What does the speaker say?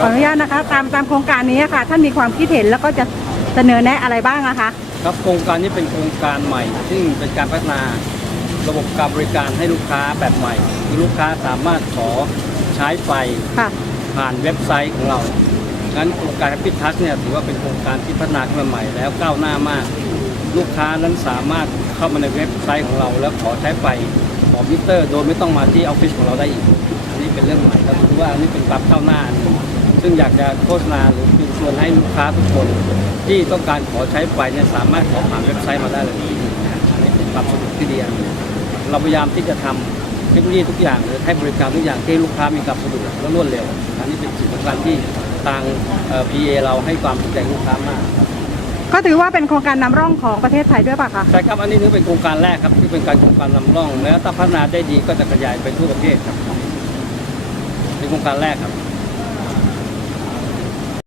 ขออนุญาตนะคะ ตามตามโครงการนี้ค่ะ ท่านมีความคิดเห็นแล้วก็จะเสนอแนะอะไรบ้างอะคะ ครับโครงการนี้เป็นโครงการใหม่ ซึ่งเป็นการพัฒนาระบบการบริการให้ลูกค้าแบบใหม่คือลูกค้าสามารถขอใช้ไฟค่ะ ผ่านเว็บไซต์ของเรางั้นโครงการ Happy Touch เนี่ยถือว่าเป็นโครงการที่พัฒนาขึ้นมาใหม่แล้วก้าวหน้ามาก ลูกค้านั้นสามารถเข้ามาในเว็บไซต์ของเรา แล้วขอใช้ไฟขอมิเตอร์ โดยไม่ต้องมาที่ออฟฟิศของเราได้อีก อันนี้เป็นเรื่องใหม่เราถือว่าอันนี้เป็นความก้าวหน้าอันหนึ่ง ซึ่งอยากจะโฆษณาหรือเชิญชวนให้ลูกค้าทุกคน ที่ต้องการขอใช้ไฟเนี่ยสามารถขอผ่านเว็บไซต์มาได้เลยอันนี้เป็นความสะดวกที่ดีอันหนึ่งเราพยายามที่จะทำเทคโนโลยีทุกอย่างหรือให้บริการทุกอย่างที่ให้ลูกค้ามีความสะดวกและรวดเร็ว อันนี้เป็นสิ่งสำคัญที่ทางเอ่อ PA เราให้ความสนใจลูกค้ามากก็ถือว่าเป็นโครงการนำร่องของประเทศไทยด้วยป่ะคะใช่ครับอันนี้ถือเป็นโครงการแรกครับที่เป็นการโครงการนำร่อง แล้วถ้าพัฒนาได้ดีก็จะขยายไปทั่วประเทศครับเป็นโครงการแรกครับ